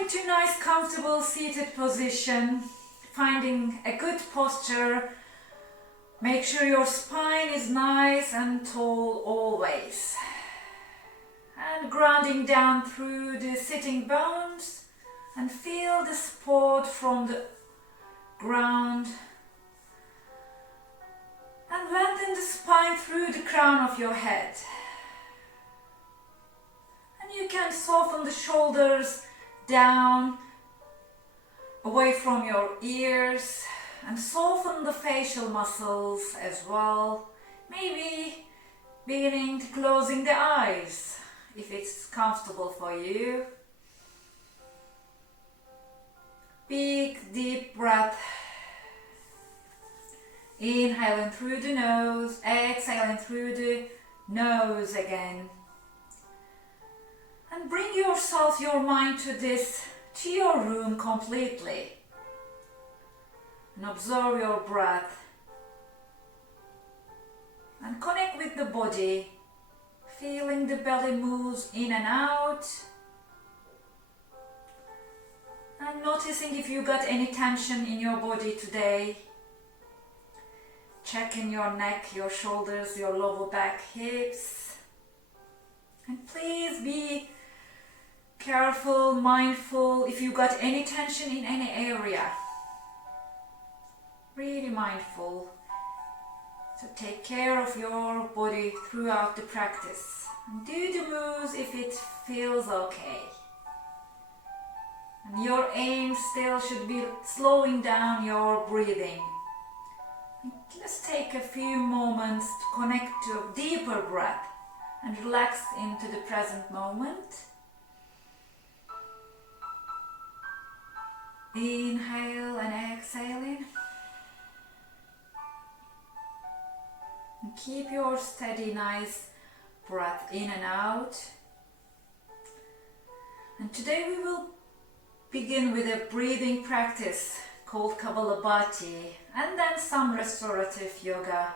into nice comfortable seated position, finding a good posture. Make sure your spine is nice and tall always. And grounding down through the sitting bones and feel the support from the ground. And lengthen the spine through the crown of your head. And you can soften the shoulders down, away from your ears, and soften the facial muscles as well. Maybe beginning to closing the eyes if it's comfortable for you. Big deep breath. Inhaling through the nose, exhaling through the nose again. And bring yourself, your mind to your room completely. And observe your breath. And connect with the body, feeling the belly moves in and out. And noticing if you got any tension in your body today. Checking your neck, your shoulders, your lower back, hips. And please be careful, mindful if you got any tension in any area. Really mindful. So take care of your body throughout the practice. And do the moves if it feels okay. And your aim still should be slowing down your breathing. Just take a few moments to connect to a deeper breath and relax into the present moment. Inhale and exhaling. And keep your steady, nice breath in and out. And today we will begin with a breathing practice called Kapalabhati, and then some restorative yoga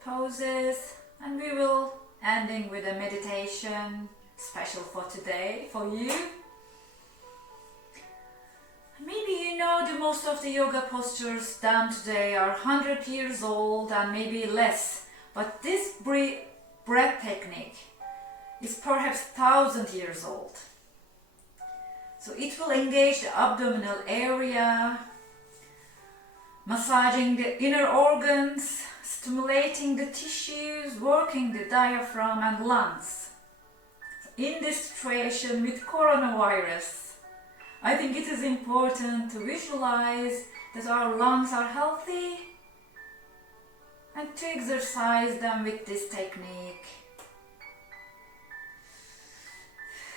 poses, and we will ending with a meditation special for today for you. Maybe you know that most of the yoga postures done today are 100 years old and maybe less, but this breath technique is perhaps 1,000 years old. So it will engage the abdominal area, massaging the inner organs, stimulating the tissues, working the diaphragm and lungs. In this situation with coronavirus, I think it is important to visualize that our lungs are healthy and to exercise them with this technique.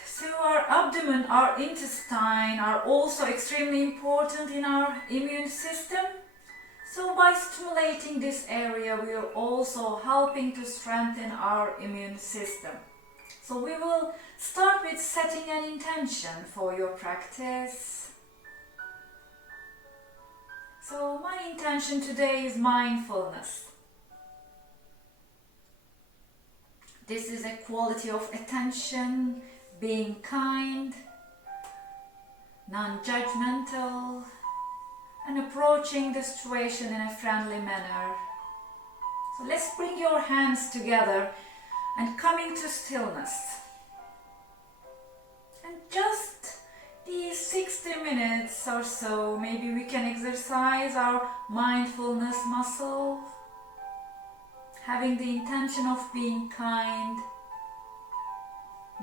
So our abdomen, our intestine are also extremely important in our immune system. So by stimulating this area, we are also helping to strengthen our immune system. So we will start with setting an intention for your practice. So my intention today is mindfulness. This is a quality of attention, being kind, non-judgmental, and approaching the situation in a friendly manner. So let's bring your hands together and coming to stillness. And just these 60 minutes or so, maybe we can exercise our mindfulness muscle, having the intention of being kind,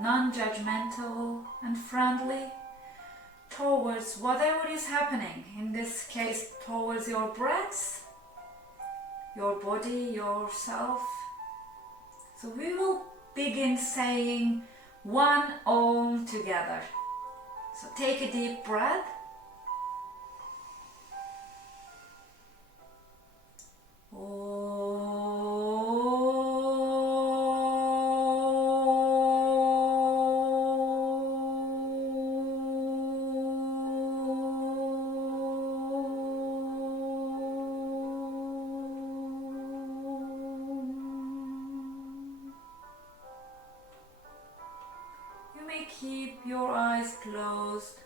non-judgmental and friendly towards whatever is happening, in this case towards your breaths, your body, yourself. So we will begin saying one Om together. So take a deep breath. Keep your eyes eyes closed.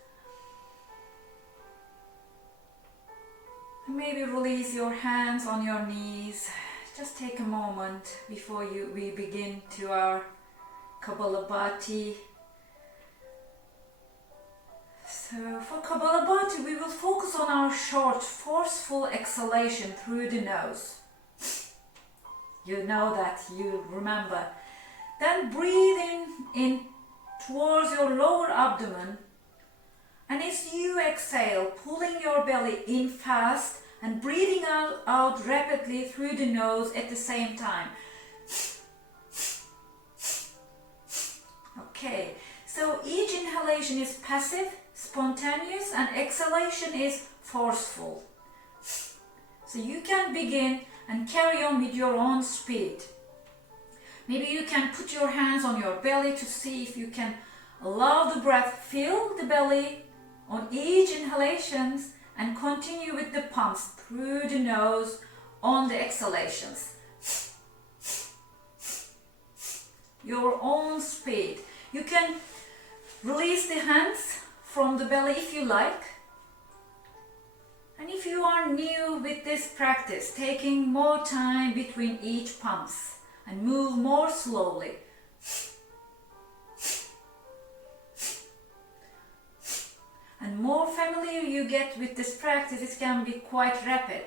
And maybe release your hands on your knees. Just take a moment before we begin to our Kapalabhati. So for Kapalabhati, we will focus on our short, forceful exhalation through the nose. You know that, you remember. Then breathe in towards your lower abdomen. And as you exhale, pulling your belly in fast and breathing out rapidly through the nose at the same time. Okay, so each inhalation is passive, spontaneous, and exhalation is forceful. So you can begin and carry on with your own speed. Maybe you can put your hands on your belly to see if you can allow the breath, fill the belly on each inhalations and continue with the pumps through the nose on the exhalations. Your own speed. You can release the hands from the belly if you like. And if you are new with this practice, taking more time between each pumps and move more slowly. And more familiar you get with this practice, it can be quite rapid.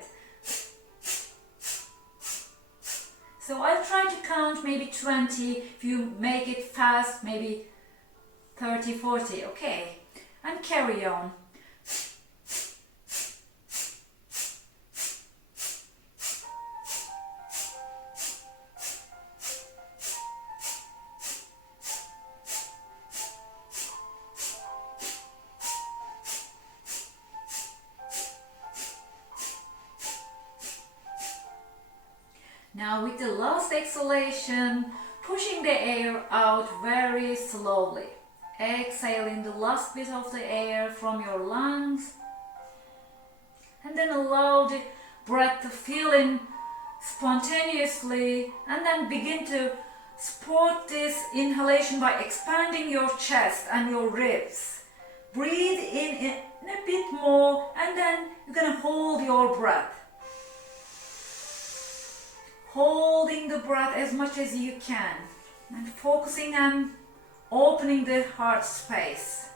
So I'll try to count maybe 20. If you make it fast, maybe 30, 40, okay? And carry on. Now with the last exhalation, pushing the air out very slowly. Exhaling the last bit of the air from your lungs. And then allow the breath to fill in spontaneously. And then begin to support this inhalation by expanding your chest and your ribs. Breathe in a bit more and then you're going to hold your breath. Holding the breath as much as you can and focusing on opening the heart space.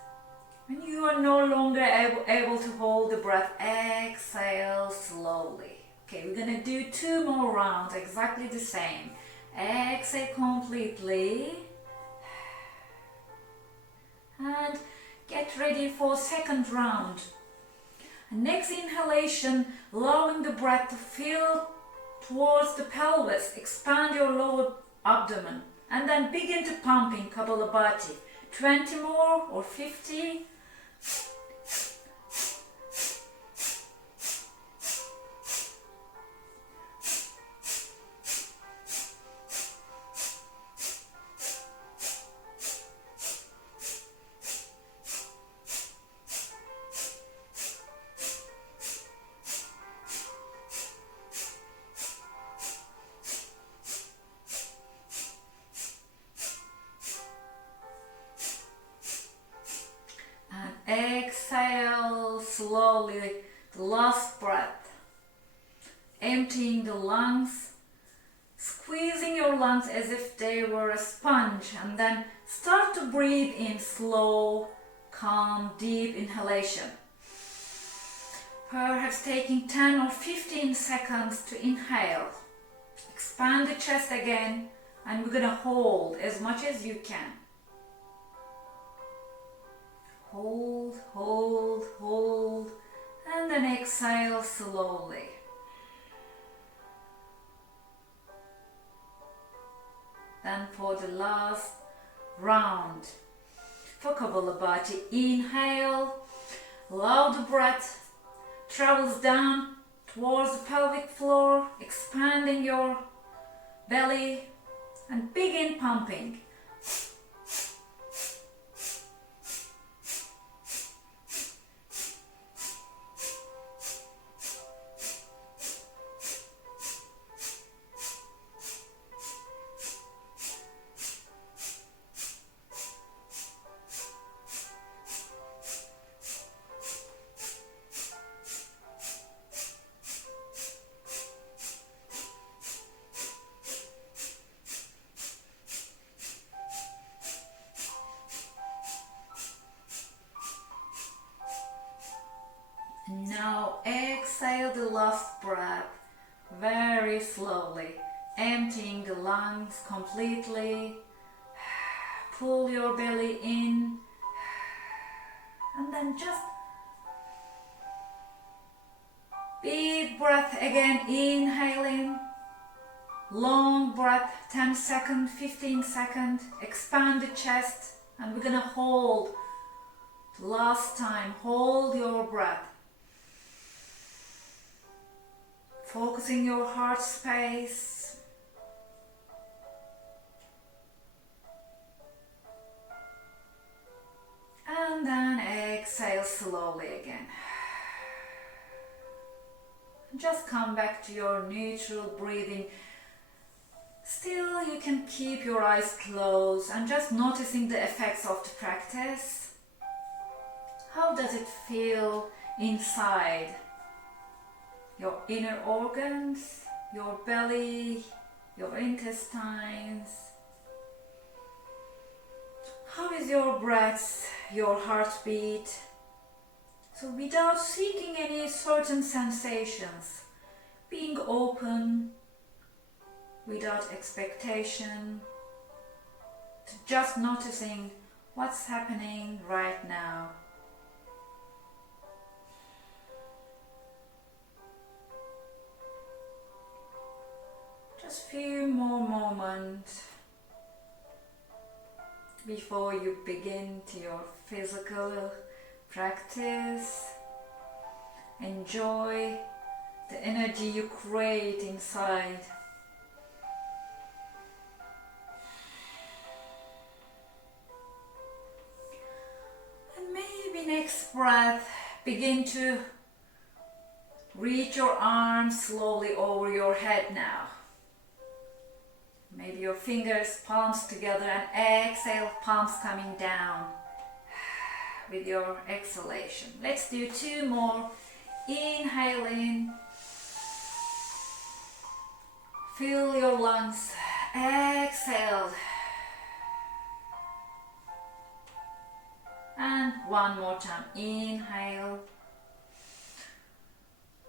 When you are no longer able to hold the breath, exhale slowly. Okay, we're going to do 2 more rounds, exactly the same. Exhale completely. And get ready for second round. Next inhalation, allowing the breath to fill towards the pelvis, expand your lower abdomen and then begin to pumping Kapalabhati. 20 more or 50. Exhale slowly, the last breath. Emptying the lungs, squeezing your lungs as if they were a sponge, and then start to breathe in slow, calm, deep inhalation. Perhaps taking 10 or 15 seconds to inhale. Expand the chest again, and we're going to hold as much as you can. Hold, hold, hold, and then exhale slowly. Then for the last round, for Kapalabhati, inhale, allow the breath travels down towards the pelvic floor, expanding your belly, and begin pumping. exhale the last breath very slowly, emptying the lungs completely. Pull your belly in and then just big breath again, inhaling, long breath, 10 seconds, 15 seconds, expand the chest, and we're gonna hold. Last time, hold your breath. Focusing your heart space. And then exhale slowly again. Just come back to your neutral breathing. Still, you can keep your eyes closed and just noticing the effects of the practice. How does it feel inside? Your inner organs, your belly, your intestines. How is your breath, your heartbeat? So without seeking any certain sensations, being open, without expectation, to just noticing what's happening right now. Just few more moments before you begin to your physical practice. Enjoy the energy you create inside. And maybe next breath, begin to reach your arms slowly over your head now. Maybe your fingers, palms together, and exhale, palms coming down with your exhalation. Let's do 2 more. Inhale in. Fill your lungs. Exhale. And 1 more time. Inhale.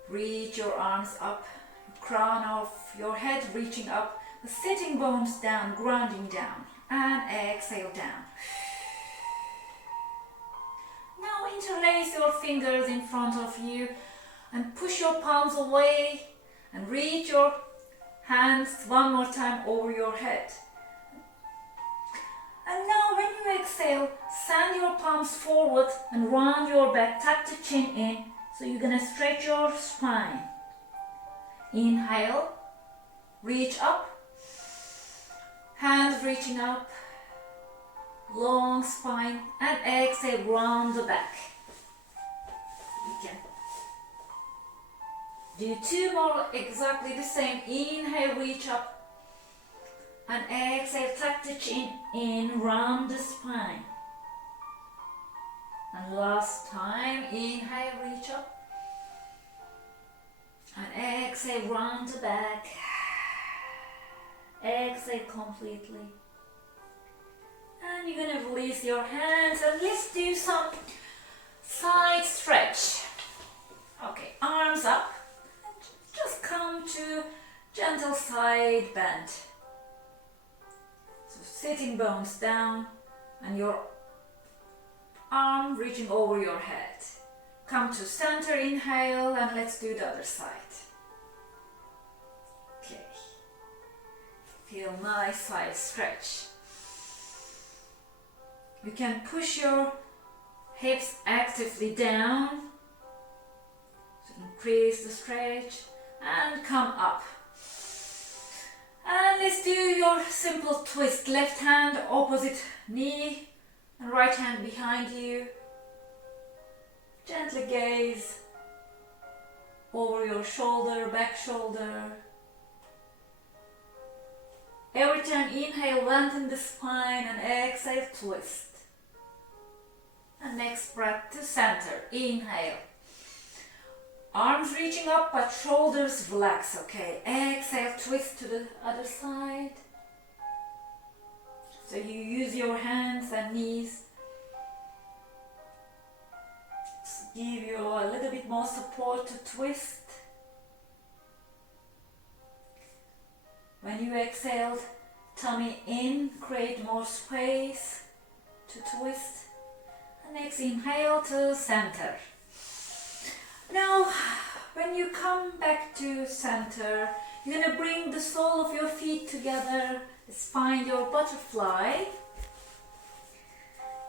Reach your arms up. Crown of your head reaching up. The sitting bones down, grounding down. And exhale down. Now interlace your fingers in front of you and push your palms away and reach your hands 1 more time over your head. And now when you exhale, send your palms forward and round your back, tuck the chin in. So you're gonna stretch your spine. Inhale, reach up, hands reaching up, long spine, and exhale, round the back. You can do 2 more exactly the same. Inhale, reach up, and exhale, tuck the chin in, round the spine. And last time, inhale, reach up, and exhale, round the back. Exhale completely. And you're going to release your hands and let's do some side stretch. Okay, arms up. Just come to gentle side bend. So sitting bones down and your arm reaching over your head. Come to center, inhale, and let's do the other side. Okay. Feel nice side stretch. You can push your hips actively down to increase the stretch and come up. And let's do your simple twist. Left hand opposite knee and right hand behind you. Gently gaze over your shoulder, back shoulder. Every time inhale, lengthen the spine and exhale, twist. And next breath to center. Inhale. Arms reaching up but shoulders relax, okay? Exhale, twist to the other side. So you use your hands and knees. Give you a little bit more support to twist. When you exhale, tummy in, create more space to twist. And next inhale to center. Now, when you come back to center, you're going to bring the sole of your feet together. Let's find your butterfly.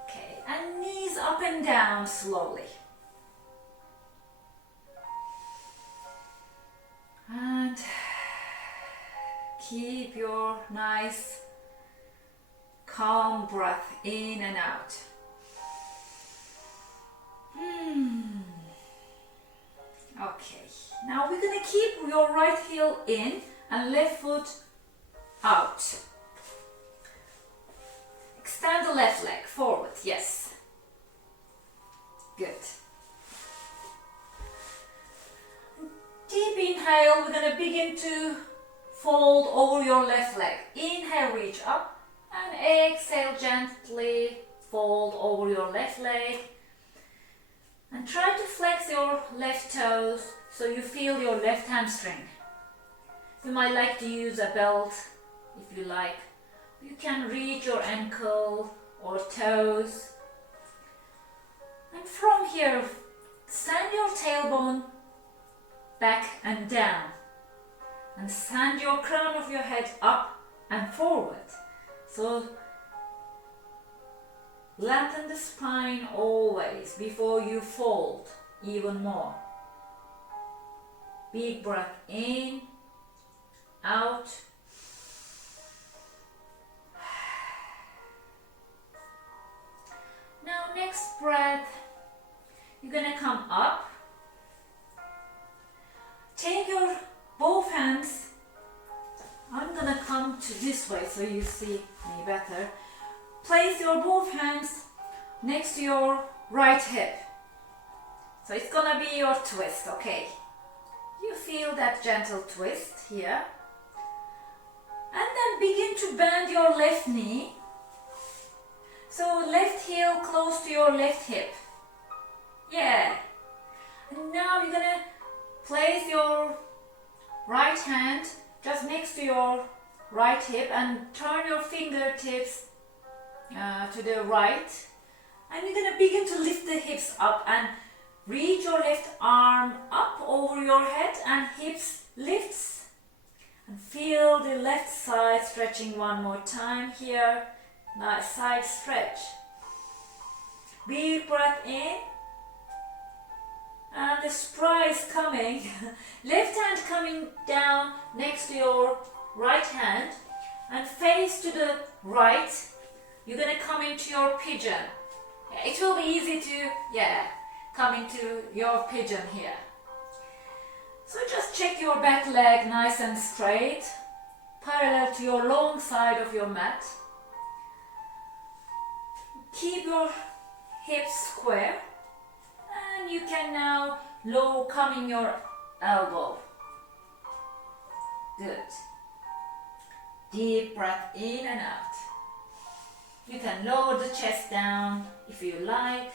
Okay, and knees up and down slowly. And keep your nice calm breath in and out. Okay, now we're going to keep your right heel in and left foot out. Extend the left leg forward, yes. Good. Deep inhale, we're going to begin to fold over your left leg. Inhale, reach up, and exhale, gently fold over your left leg. And try to flex your left toes so you feel your left hamstring. You might like to use a belt if you like. You can reach your ankle or toes. And from here, send your tailbone back and down. And send your crown of your head up and forward. So lengthen the spine always before you fold even more. Big breath in, out. Now next breath, you're gonna come up. Take your both hands. I'm gonna come to this way so you see me better. Place your both hands next to your right hip. So it's gonna be your twist, okay? You feel that gentle twist here. And then begin to bend your left knee. So left heel close to your left hip. Yeah. And now you're gonna place your right hand just next to your right hip and turn your fingertips to the right, and you're going to begin to lift the hips up and reach your left arm up over your head and hips lifts, and feel the left side stretching one more time here. Nice side stretch. Big breath in, and the surprise coming. Left hand coming down next to your right hand and face to the right. You're going to come into your pigeon. It will be easy to, come into your pigeon here. So just check your back leg nice and straight, parallel to your long side of your mat. Keep your hips square, and you can now come in your elbow. Good. Deep breath in and out. You can lower the chest down if you like.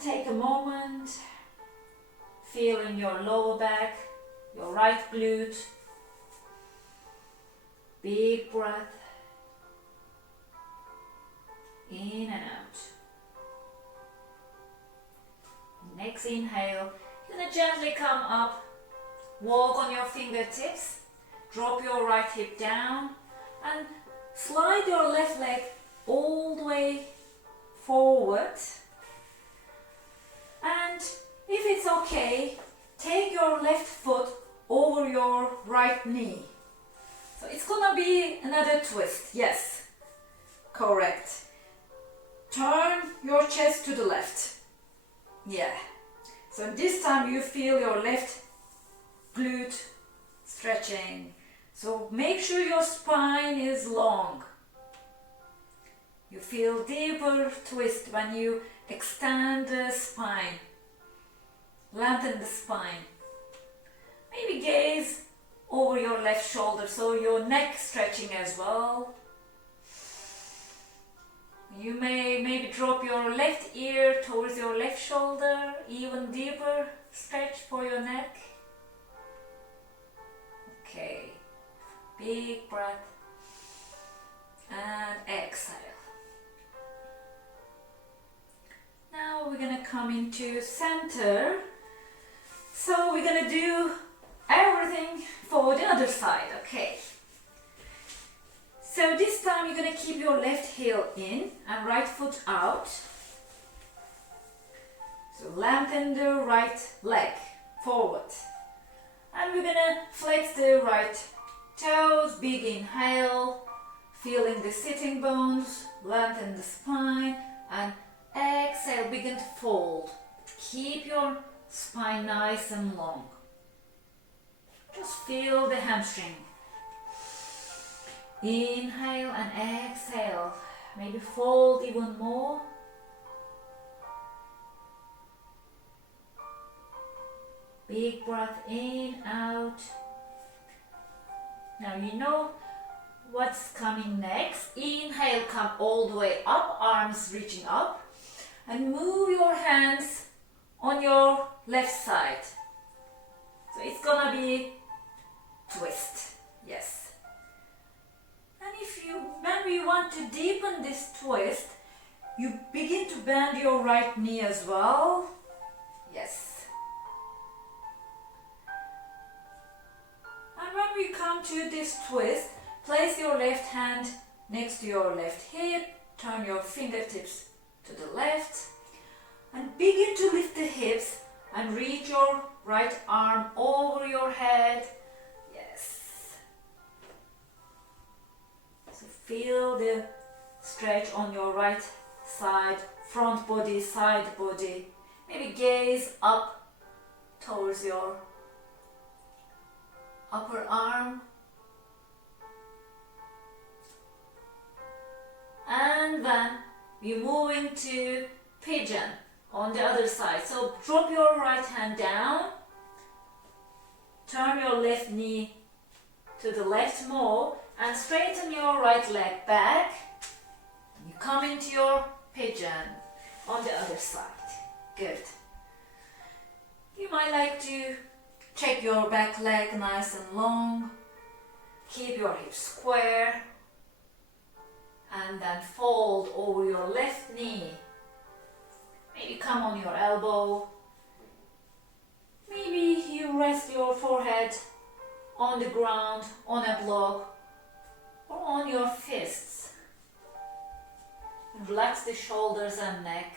Take a moment, feeling your lower back, your right glute. Big breath in and out. Next inhale, you're going to gently come up, walk on your fingertips, drop your right hip down, and slide your left leg all the way forward. And if it's okay, take your left foot over your right knee. So it's gonna be another twist. Yes, correct. Turn your chest to the left. Yeah. So this time you feel your left glute stretching. So make sure your spine is long. You feel deeper twist when you extend the spine. Lengthen the spine. Maybe gaze over your left shoulder so your neck stretching as well. You may maybe drop your left ear towards your left shoulder, even deeper stretch for your neck. Okay, big breath and exhale. Now we're gonna come into center. So we're gonna do everything for the other side, okay? So this time you're gonna keep your left heel in and right foot out. So lengthen the right leg forward. And we're gonna flex the right toes, big inhale, feeling the sitting bones, lengthen the spine, and exhale, begin to fold. Keep your spine nice and long. Just feel the hamstring. Inhale and exhale. Maybe fold even more. Big breath in, out. Now you know what's coming next. Inhale, come all the way up, arms reaching up. And move your hands on your left side. So it's gonna be twist, yes. And when you want to deepen this twist, you begin to bend your right knee as well. Yes. And when we come to this twist, place your left hand next to your left hip, turn your fingertips to the left, and begin to lift the hips and reach your right arm over your head. Yes. So feel the stretch on your right side, front body, side body. Maybe gaze up towards your upper arm. And then we move into pigeon on the other side. So drop your right hand down, turn your left knee to the left more, and straighten your right leg back. You come into your pigeon on the other side. Good. You might like to check your back leg nice and long. Keep your hips square. And then fold over your left knee. Maybe come on your elbow. Maybe you rest your forehead on the ground, on a block, or on your fists. And relax the shoulders and neck.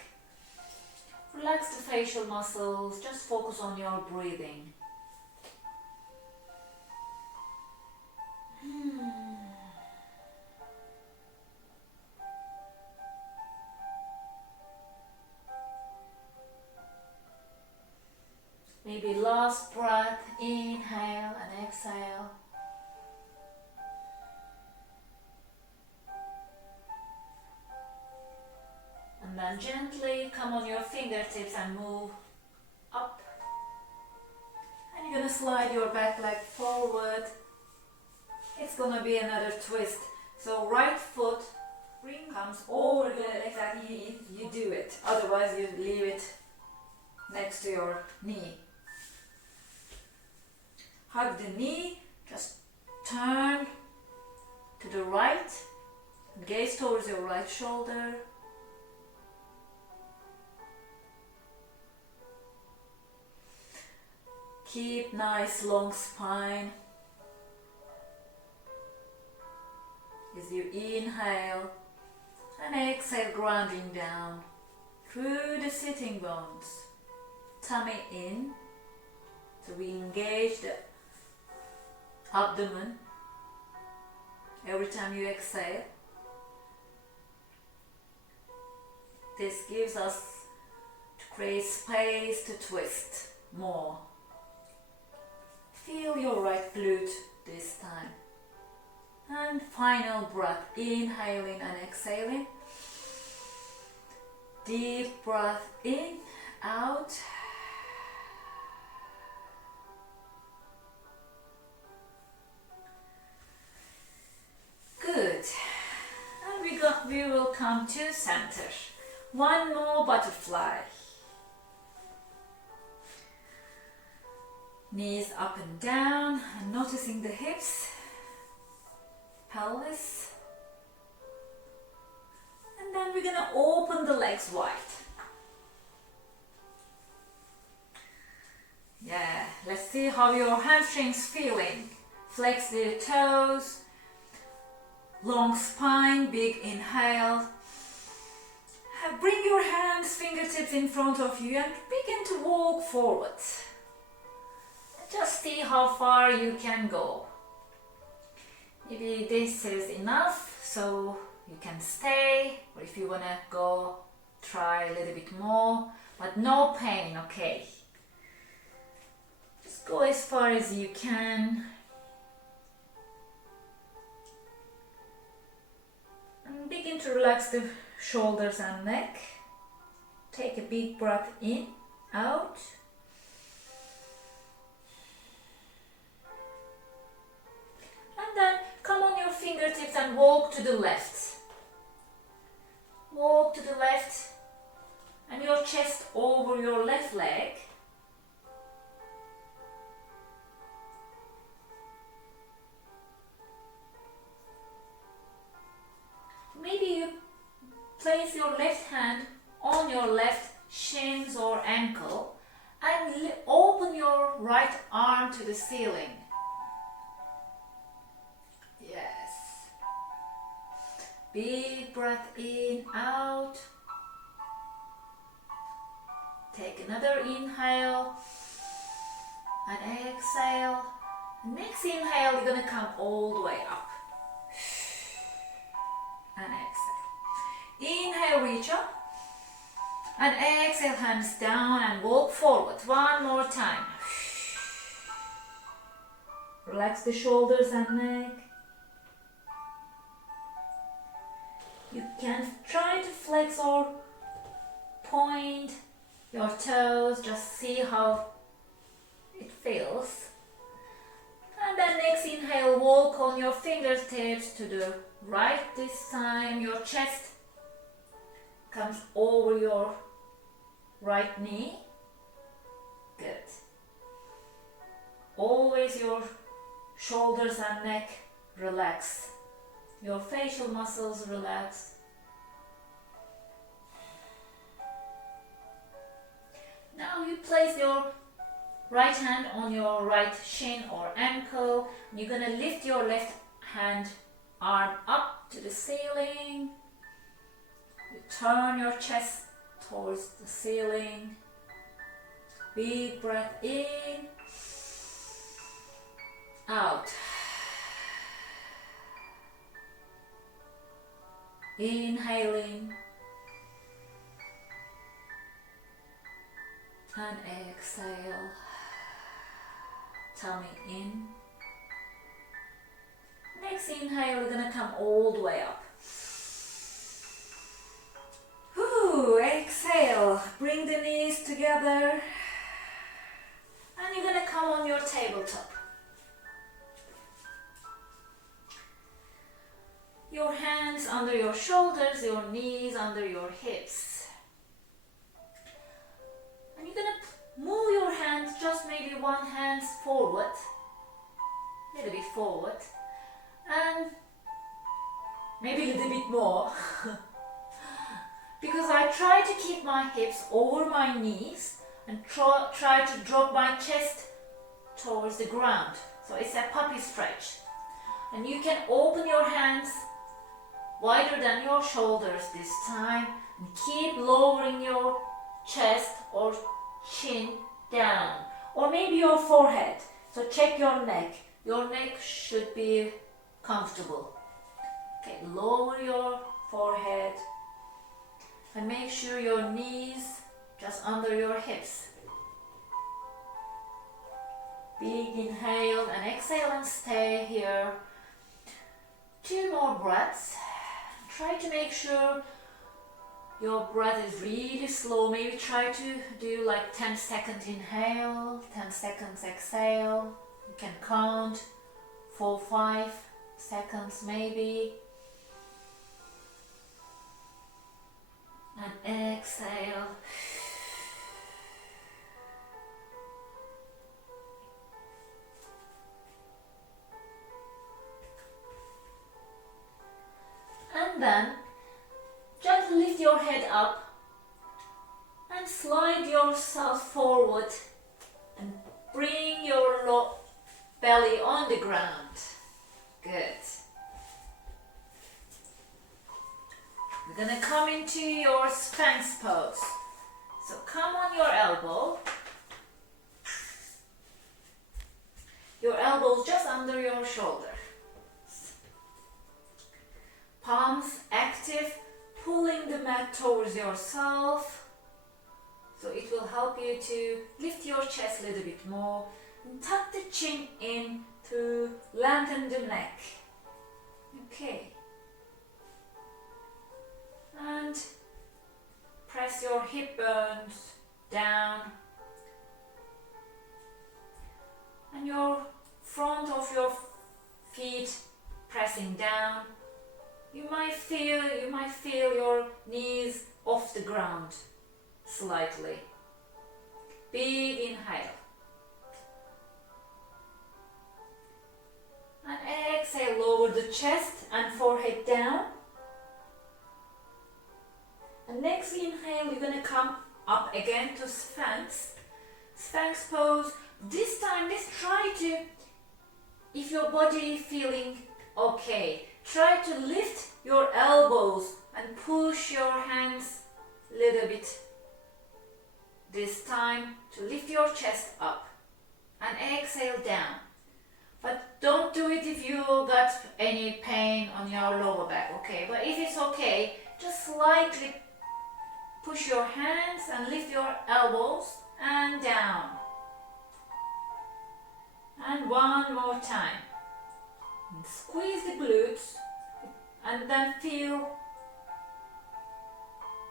Relax the facial muscles. Just focus on your breathing. Maybe last breath, inhale and exhale. And then gently come on your fingertips and move up. And you're going to slide your back leg forward. It's going to be another twist. So right foot comes over the left knee. You do it. Otherwise you leave it next to your knee. Hug the knee, just turn to the right and gaze towards your right shoulder. Keep nice long spine. As you inhale and exhale, grounding down through the sitting bones. Tummy in, so we engage the abdomen every time you exhale. This gives us to create space to twist more. Feel your right glute this time. And final breath, inhaling and exhaling. Deep breath in, out. Good. And we will come to center. One more butterfly. Knees up and down and noticing the hips, pelvis. And then we're gonna open the legs wide. Yeah, let's see how your hamstrings feeling. Flex the toes, long spine, big inhale. Bring your hands, fingertips in front of you and begin to walk forward. Just see how far you can go. Maybe this is enough, so you can stay, or if you wanna go, try a little bit more, but no pain, okay? Just go as far as you can. And begin to relax the shoulders and neck. Take a big breath in, out. And then come on your fingertips and walk to the left. Walk to the left and your chest over your left leg. Maybe you place your left hand on your left shins or ankle and open your right arm to the ceiling. Yes. Big breath in, out. Take another inhale and exhale. Next inhale, you're going to come all the way up. And exhale. Inhale, reach up. And exhale, hands down and walk forward. One more time. Relax the shoulders and neck. You can try to flex or point your toes, just see how it feels. And then next inhale, walk on your fingertips to the right this time. Your chest comes over your right knee. Good. Always your shoulders and neck relax. Your facial muscles relax. Now you place your right hand on your right shin or ankle. You're going to lift your left hand arm up to the ceiling. You turn your chest towards the ceiling. Big breath in, out. Inhaling and exhale. Tummy in. Next inhale, we're gonna come all the way up. Whew, exhale. Bring the knees together. And you're gonna come on your tabletop. Your hands under your shoulders, your knees under your hips. And you're going to move your hands, just maybe one hand forward, a little bit forward, and maybe a little bit more. Because I try to keep my hips over my knees and try to drop my chest towards the ground. So it's a puppy stretch. And you can open your hands wider than your shoulders this time and keep lowering your chest or chin down, or maybe your forehead. So check your neck. Your neck should be comfortable. Okay, lower your forehead and make sure your knees just under your hips. Big inhale and exhale and stay here. 2 more breaths. Try to make sure your breath is really slow. Maybe try to do like 10-second inhale, 10 seconds exhale. You can count 4-5 seconds maybe. And exhale. And then gently lift your head up and slide yourself forward and bring your belly on the ground. Good. We're gonna come into your Spanx Pose. So come on your elbow. Your elbows just under your shoulder. Palms active, pulling the mat towards yourself. So it will help you to lift your chest a little bit more and tuck the chin in to lengthen the neck. Okay. And press your hip bones down and your front of your feet pressing down. You might feel your knees off the ground slightly. Big inhale. And exhale, lower the chest and forehead down. And next inhale, you're gonna come up again to Spanx Pose. This time, let's try to, if your body is feeling okay, try to lift your elbows and push your hands a little bit. This time to lift your chest up and exhale down. But don't do it if you got any pain on your lower back, okay? But if it's okay, just slightly push your hands and lift your elbows and down. And one more time. And squeeze the glutes and then feel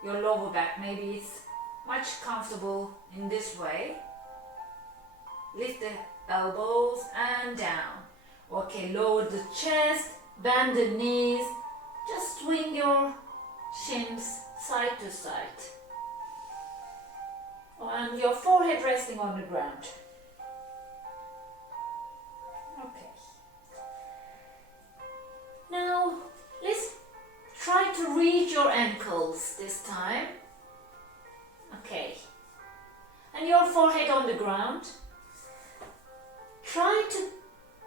your lower back. Maybe it's much comfortable in this way. Lift the elbows and down. Okay, lower the chest, bend the knees, just swing your shins side to side. And your forehead resting on the ground. Okay. Now, let's try to reach your ankles this time. Okay. And your forehead on the ground. Try to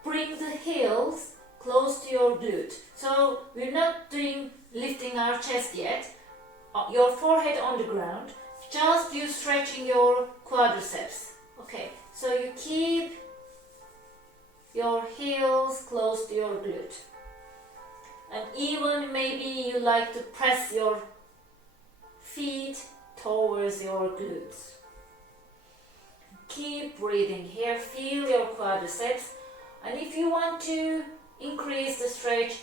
bring the heels close to your glute. So we're not doing lifting our chest yet. Your forehead on the ground. Just you stretching your quadriceps. Okay. So you keep your heels close to your glute. And even maybe you like to press your feet towards your glutes. Keep breathing here, feel your quadriceps, and if you want to increase the stretch,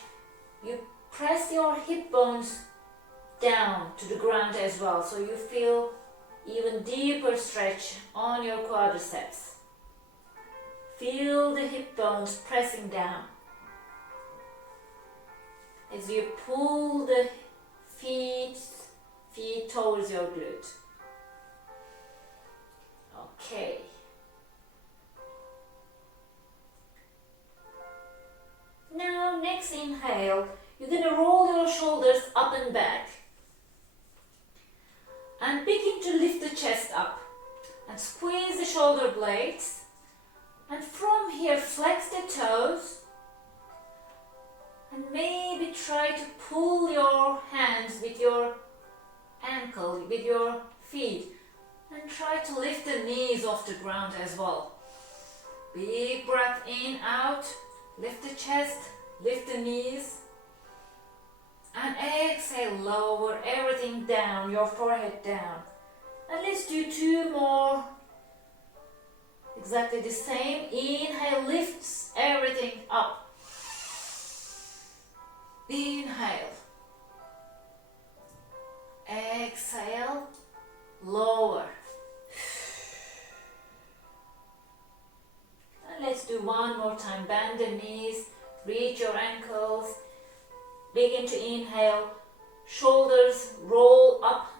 you press your hip bones down to the ground as well, so you feel even deeper stretch on your quadriceps. Feel the hip bones pressing down as you pull the feet towards your glute. Okay. Now, next inhale, you're going to roll your shoulders up and back and begin to lift the chest up and squeeze the shoulder blades, and from here flex the toes and maybe try to pull your hands with your ankle, with your feet, and try to lift the knees off the ground as well. Big breath in, out, lift the chest, lift the knees, and exhale, lower everything down, your forehead down. And let's do two more, exactly the same. Inhale, lifts everything up. Inhale. Exhale, lower. And let's do one more time. Bend the knees, reach your ankles. Begin to inhale. Shoulders roll up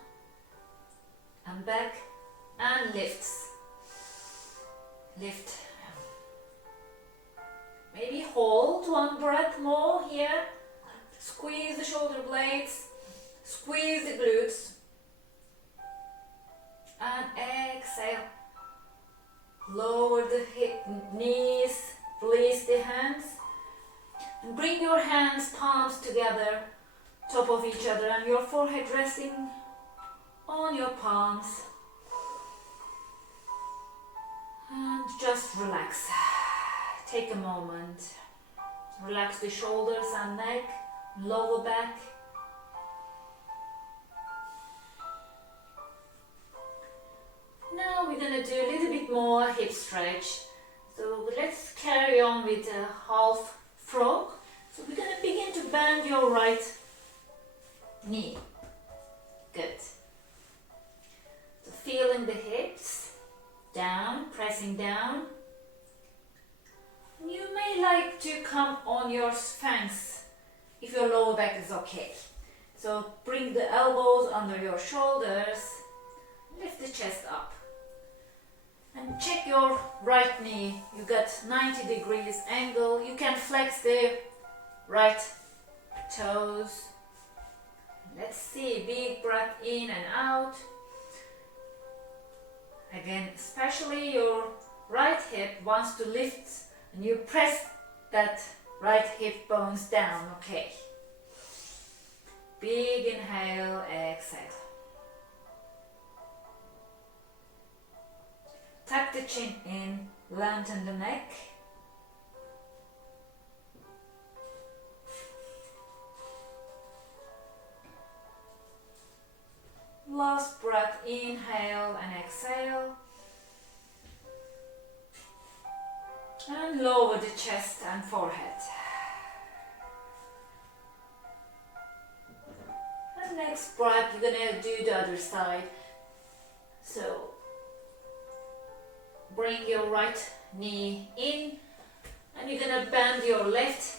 back and lifts. Lift. Maybe hold one breath more here. Squeeze the shoulder blades, squeeze the glutes, and exhale. Lower the knees, release the hands, and bring your hands, palms together, top of each other, and your forehead resting on your palms. And just relax. Take a moment. Relax the shoulders and neck, lower back. Now we're going to do a little bit more hip stretch. So let's carry on with a half frog. So we're going to begin to bend your right knee. Good. So feeling the hips, down, pressing down. You may like to come on your Spanx if your lower back is okay. So bring the elbows under your shoulders, lift the chest up. And check your right knee. You got 90 degrees angle. You can flex the right toes. Let's see, big breath in and out. Again, especially your right hip wants to lift and you press that right hip bones down, okay. Big inhale, exhale. Tuck the chin in, lengthen the neck. Last breath, inhale and exhale. And lower the chest and forehead. And next breath, you're gonna do the other side. So bring your right knee in and you're gonna bend your left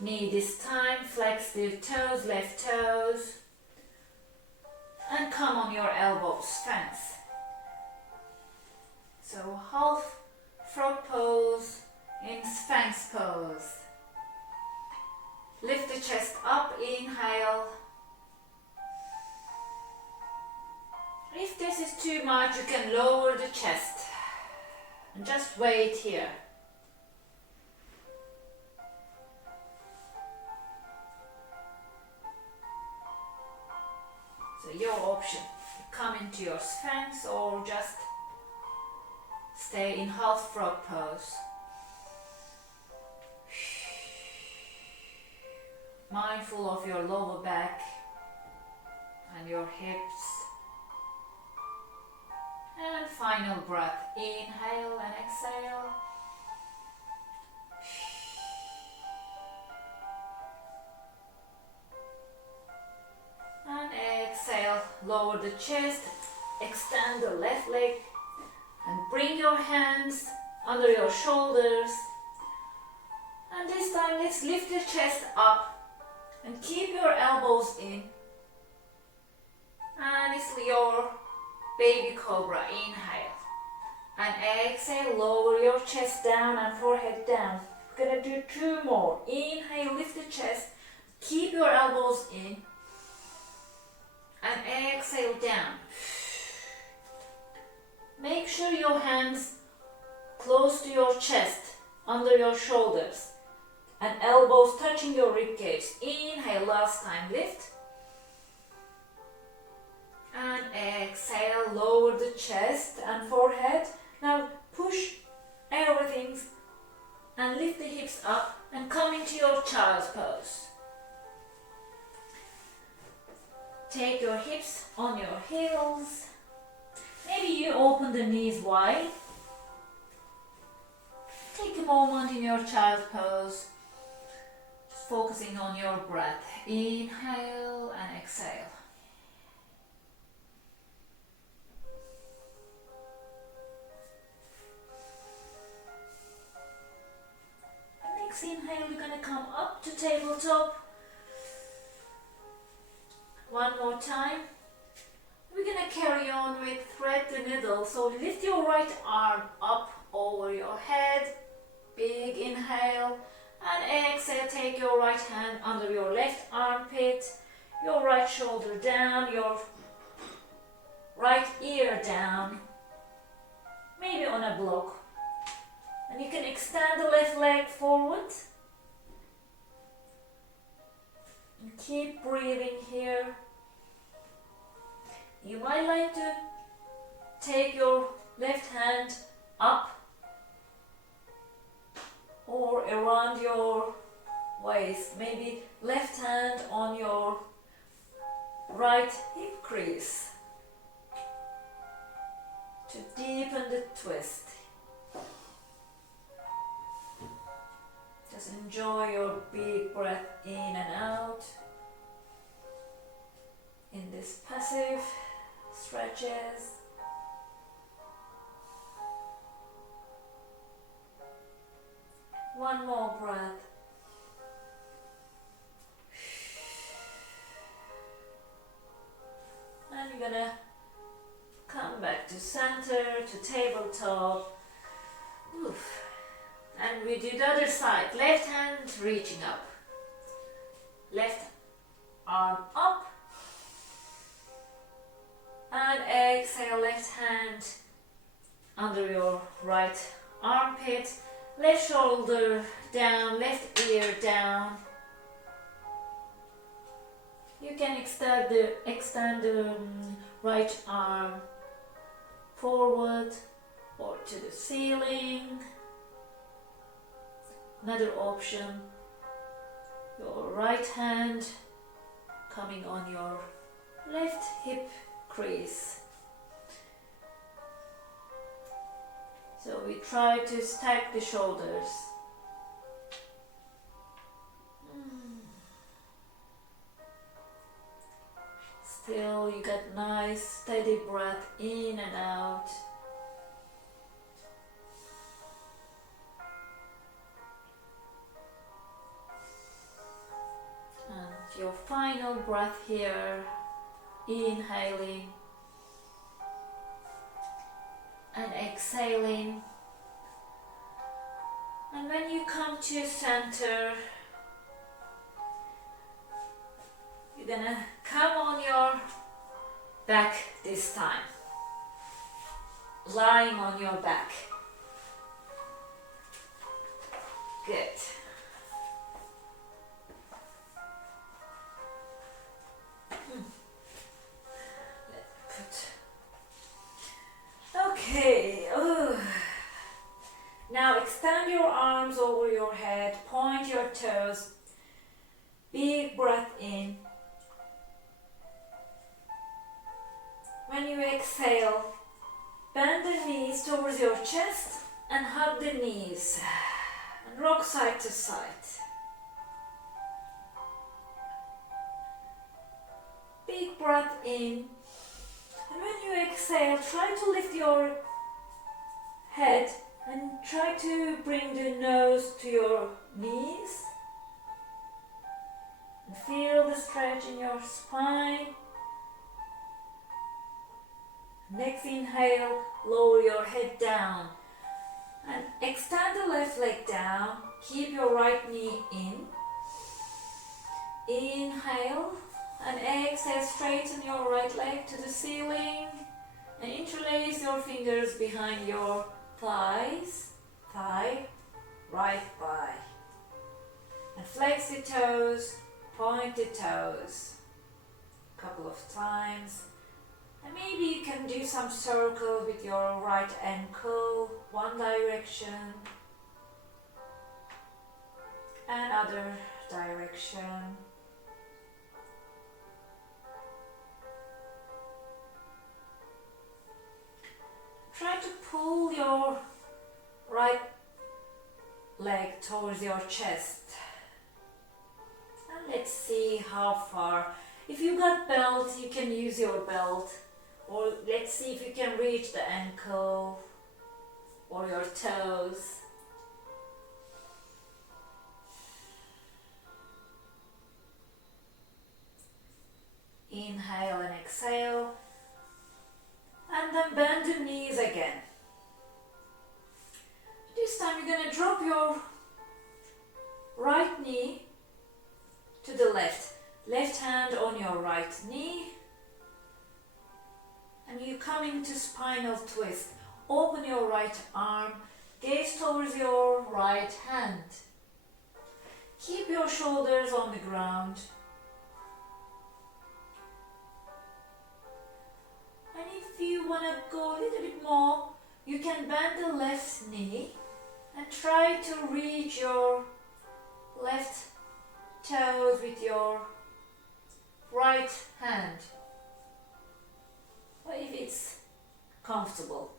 knee this time. Flex the toes, left toes. And come on your elbows, Spanx. So half frog pose in Spanx pose. Lift the chest up, inhale. If this is too much, you can lower the chest and just wait here. So your option, come into your Spanx or just stay in half frog pose. Mindful of your lower back and your hips. And final breath, inhale and exhale. And exhale, lower the chest, extend the left leg and bring your hands under your shoulders. And this time let's lift the chest up and keep your elbows in. And it's your baby cobra, inhale. And exhale, lower your chest down and forehead down. We're gonna do two more. Inhale, lift the chest, keep your elbows in. And exhale down. Make sure your hands close to your chest, under your shoulders, and elbows touching your ribcage. Inhale, last time, lift. And exhale, lower the chest and forehead. Now push everything and lift the hips up and come into your child's pose. Take your hips on your heels. Maybe you open the knees wide. Take a moment in your child's pose, just focusing on your breath. Inhale and exhale. Next inhale, you're going to come up to tabletop. One more time. We're going to carry candle. So lift your right arm up over your head. Big inhale. And exhale, take your right hand under your left armpit, your right shoulder down, your right ear down, maybe on a block. And you can extend the left leg forward. And keep breathing here. You might like to take your left hand up or around your waist, maybe left hand on your right hip crease to deepen the twist. Just enjoy your big breath in and out in this passive stretches. One more breath. And you're gonna come back to center, to tabletop. Oof. And we do the other side. Left hand reaching up. Left arm up. And exhale, left hand under your right armpit. Left shoulder down, left ear down. You can extend the right arm forward or to the ceiling. Another option, your right hand coming on your left hip crease. So we try to stack the shoulders. Still you get nice steady breath in and out. And your final breath here, inhaling and exhaling. And when you come to center, you're gonna come on your back this time, lying on your back. Good. Okay. Now extend your arms over your head, point your toes, big breath in. When you exhale, bend the knees towards your chest and hug the knees and rock side to side. Big breath in. And when you exhale, try to lift your head and try to bring the nose to your knees. And feel the stretch in your spine. Next inhale, lower your head down. And extend the left leg down. Keep your right knee in. Inhale. And exhale, straighten your right leg to the ceiling and interlace your fingers behind your thighs, thigh, right thigh. And flex the toes, point the toes. A couple of times. And maybe you can do some circle with your right ankle, one direction, and other direction. Try to pull your right leg towards your chest. And let's see how far. If you got belt, you can use your belt. Or let's see if you can reach the ankle or your toes. Inhale and exhale. And And then bend the knees again. This time you're going to drop your right knee to the left. Left hand on your right knee. And you come into spinal twist. Open your right arm. Gaze towards your right hand. Keep your shoulders on the ground. And if you want to go a little bit more, you can bend the left knee and try to reach your left toes with your right hand. Or if it's comfortable.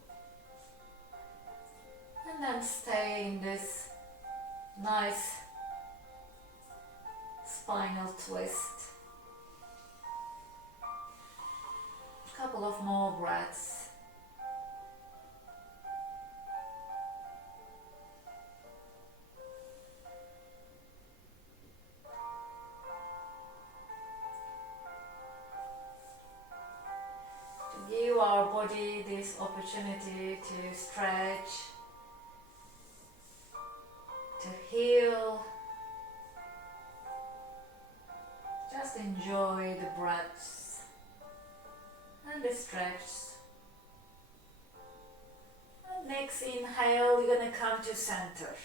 And then stay in this nice spinal twist. A couple of more breaths. To give our body this opportunity to stretch, to heal. Just enjoy the breaths and the stretch. And next inhale, you're going to come to center.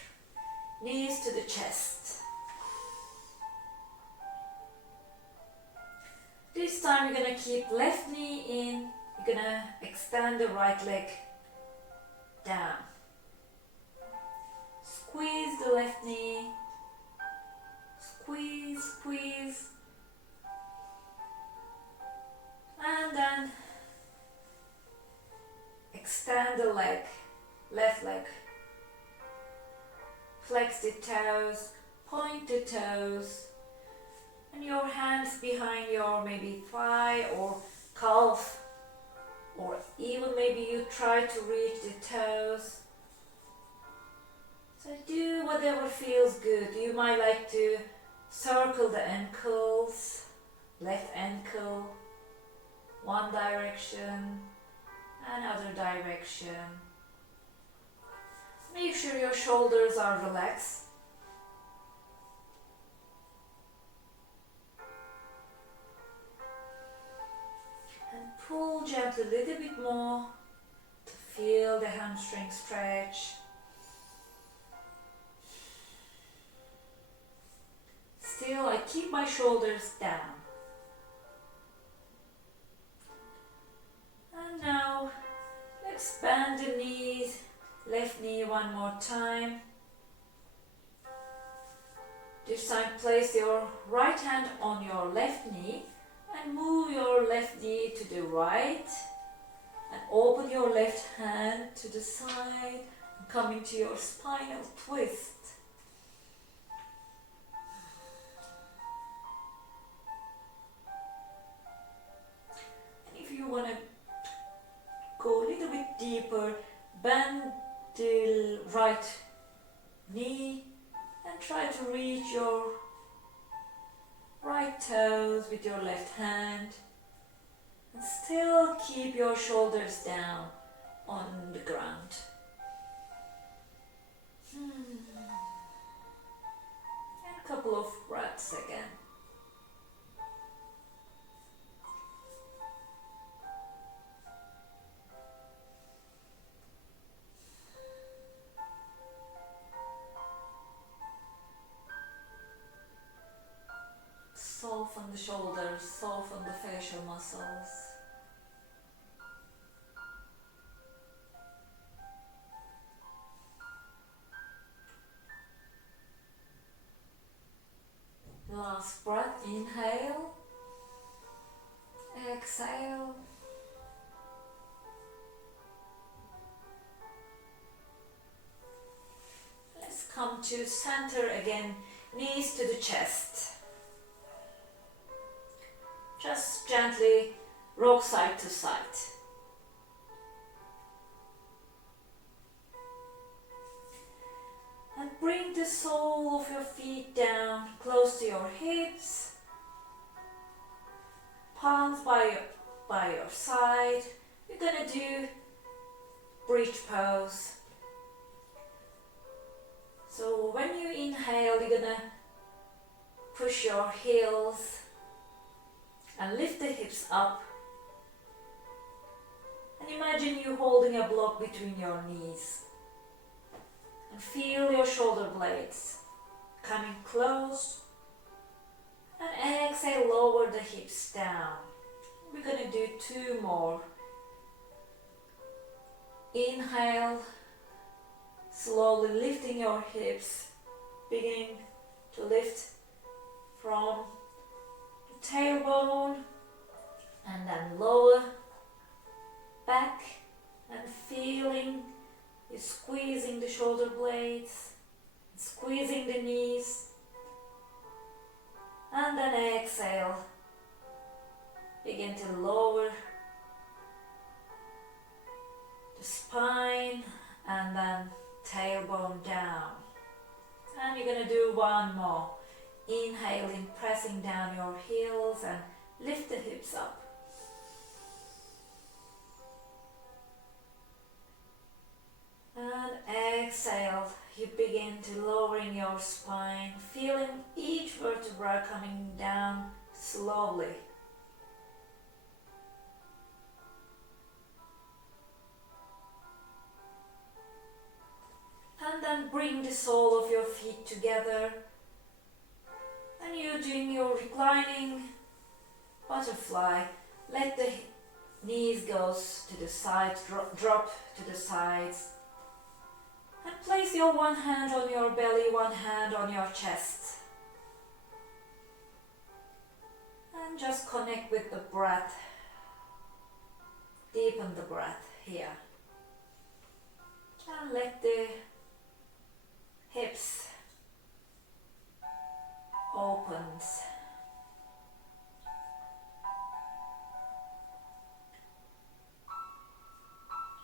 Knees to the chest. This time you're going to keep left knee in. You're going to extend the right leg down. Squeeze the left knee. Squeeze, squeeze. And then extend the leg, left leg. Flex the toes, point the toes. And your hands behind your maybe thigh or calf. Or even maybe you try to reach the toes. So do whatever feels good. You might like to circle the ankles, left ankle, one direction, another direction. Make sure your shoulders are relaxed. And pull gently a little bit more to feel the hamstring stretch. Still, I keep my shoulders down. And now, let's bend the knees, left knee one more time. This time, place your right hand on your left knee and move your left knee to the right. And open your left hand to the side and come into your spinal twist. You want to go a little bit deeper, bend the right knee and try to reach your right toes with your left hand and still keep your shoulders down on the ground. And a couple of breaths again. Soften the shoulders, soften the facial muscles. Last breath, inhale, exhale. Let's come to center again, knees to the chest. Just gently rock side to side. And bring the sole of your feet down close to your hips. Palms by your side. we're gonna do bridge pose. So when you inhale, you're gonna push your heels and lift the hips up. And imagine you holding a block between your knees. And feel your shoulder blades coming close. And exhale, lower the hips down. We're gonna do 2 more. Inhale, slowly lifting your hips, beginning to lift from the tailbone and then lower back and feeling you squeezing the shoulder blades, squeezing the knees, and then exhale, begin to lower the spine and then tailbone down. And you're going to do 1 more. Inhaling, pressing down your heels and lift the hips up. And exhale, you begin to lowering your spine, feeling each vertebra coming down slowly. And then bring the sole of your feet together. And you're doing your reclining butterfly. Let the knees go to the sides, drop to the sides. And place your one hand on your belly, one hand on your chest. And just connect with the breath. Deepen the breath here. And let the hips opens.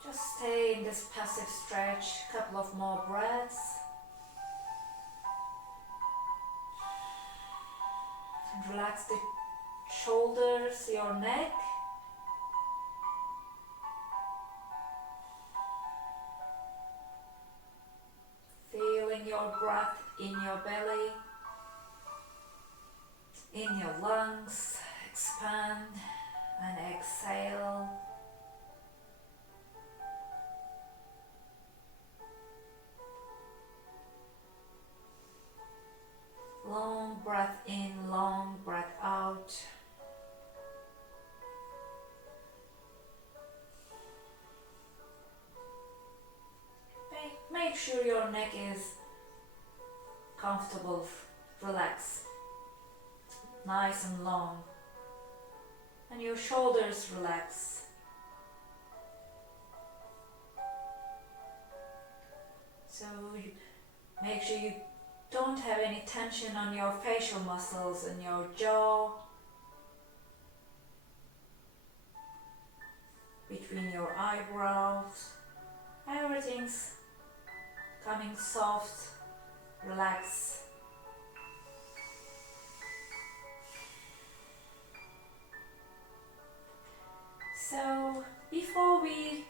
Just stay in this passive stretch, a couple of more breaths. And relax the shoulders, your neck. Feeling your breath in your belly, in your lungs. Expand and exhale. Long breath in, long breath out. Make sure your neck is comfortable, relaxed, nice and long, and your shoulders relax. So make sure you don't have any tension on your facial muscles and your jaw, between your eyebrows. Everything's coming soft, relax. So before we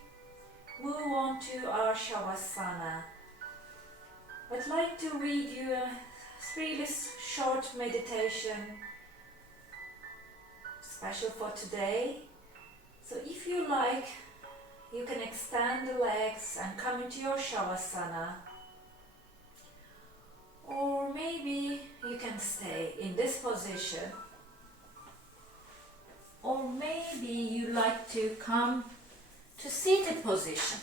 move on to our Shavasana, I'd like to read you a really short meditation, special for today. So if you like, you can extend the legs and come into your Shavasana. Or maybe you can stay in this position. Or maybe you like to come to seated position.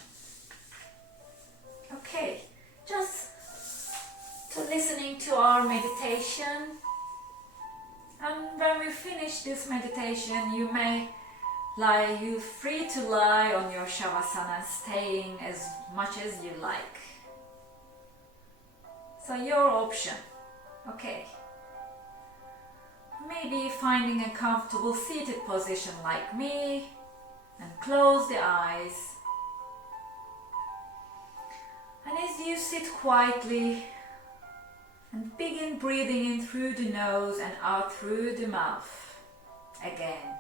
Okay, just to listening to our meditation. And when we finish this meditation, you may you're free to lie on your Shavasana, staying as much as you like. So your option. Okay. Maybe finding a comfortable seated position like me, and close the eyes. And as you sit quietly and begin breathing in through the nose and out through the mouth again.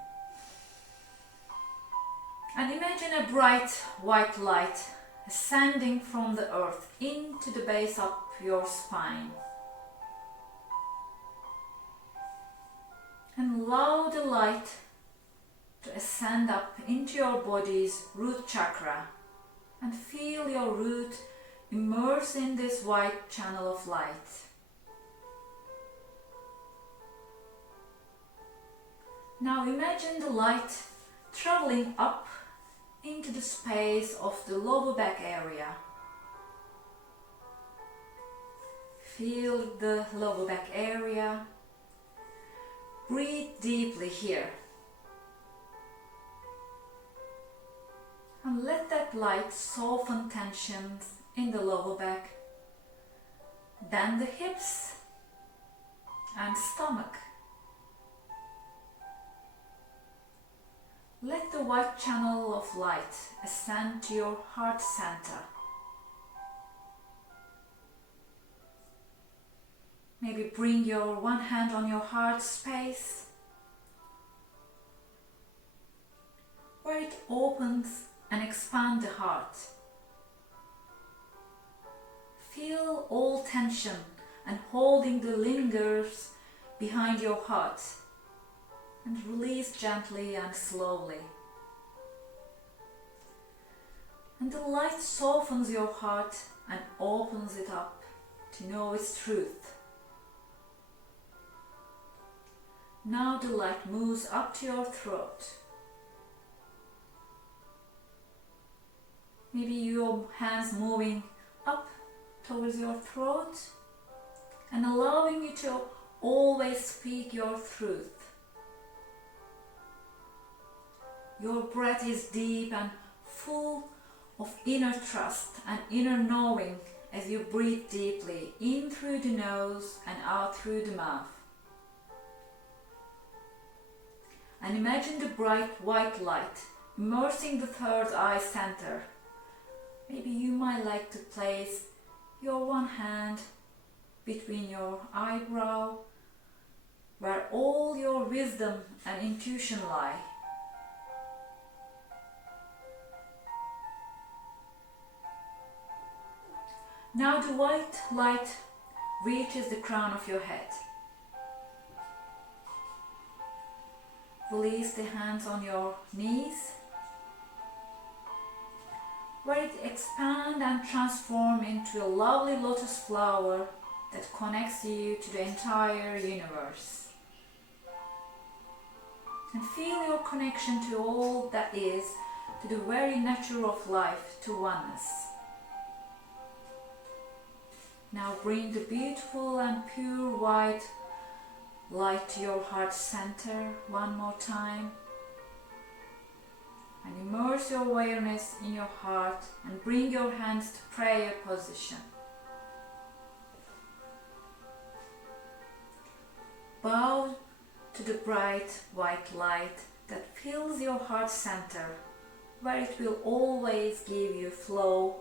And imagine a bright white light ascending from the earth into the base of your spine. And allow the light to ascend up into your body's root chakra and feel your root immerse in this white channel of light. Now imagine the light traveling up into the space of the lower back area. Feel the lower back area. Breathe deeply here. And let that light soften tensions in the lower back, then the hips and stomach. Let the white channel of light ascend to your heart center. Maybe bring your one hand on your heart space, where it opens and expands the heart. Feel all tension and holding the lingers behind your heart, and release gently and slowly. And the light softens your heart and opens it up to know its truth. Now the light moves up to your throat. Maybe your hands moving up towards your throat and allowing you to always speak your truth. Your breath is deep and full of inner trust and inner knowing as you breathe deeply in through the nose and out through the mouth. And imagine the bright white light immersing the third eye center. Maybe you might like to place your one hand between your eyebrow, where all your wisdom and intuition lie. Now the white light reaches the crown of your head. Release the hands on your knees, where it expands and transforms into a lovely lotus flower that connects you to the entire universe. And feel your connection to all that is, to the very nature of life, to oneness. Now bring the beautiful and pure white light to your heart center one more time. And immerse your awareness in your heart and bring your hands to prayer position. Bow to the bright white light that fills your heart center, where it will always give you flow,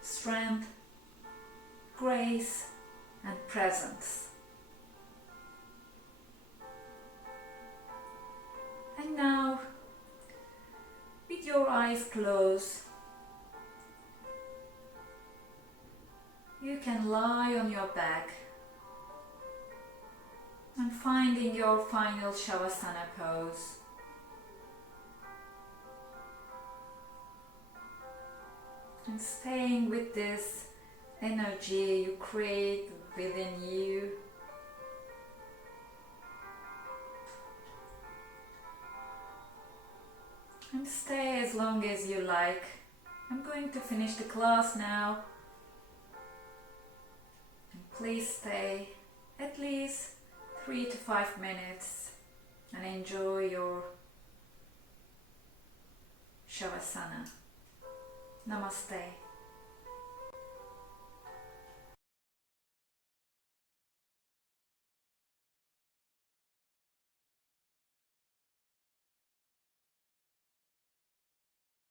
strength, grace, and presence. And now, with your eyes closed, you can lie on your back and finding your final Shavasana pose. And staying with this energy you create within you. And stay as long as you like. I'm going to finish the class now. And please stay at least 3 to 5 minutes and enjoy your Shavasana. Namaste.